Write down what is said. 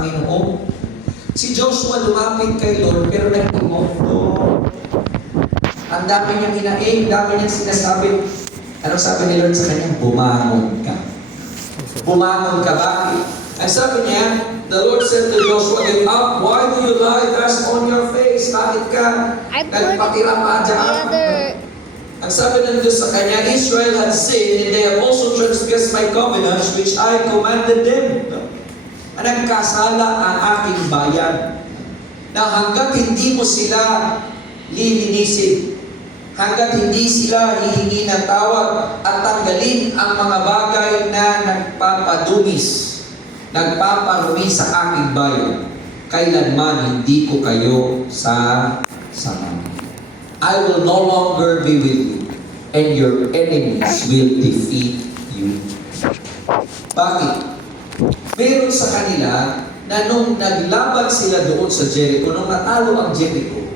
Panginoon. Si Joshua lumapit kay Lord, pero nag-imondo. Ang dami niyang inaing, dami niyang sinasabi. Anong sabi ni Lord sa kanya? Bumangon ka. Bumangon ka, bakit? Ang sabi niya, the Lord said to Joshua, get up, why do you lie thus on your face? Bakit ka nagpakirama dyan? Ang sabi ng Diyos sa kanya, Israel had sinned, and they have also transgressed my covenants, which I commanded them. Nagkasala ang aking bayan, na hanggat hindi mo sila lilinisin, hanggat hindi sila hihingi ng tawad at tanggalin ang mga bagay na nagpapadumis, nagpaparumi sa aking bayan, kailanman hindi ko kayo sasamahan. I will no longer be with you, and your enemies will defeat you. Bakit? Meron sa kanila na nung naglaban sila doon sa Jericho, nung natalo ang Jericho,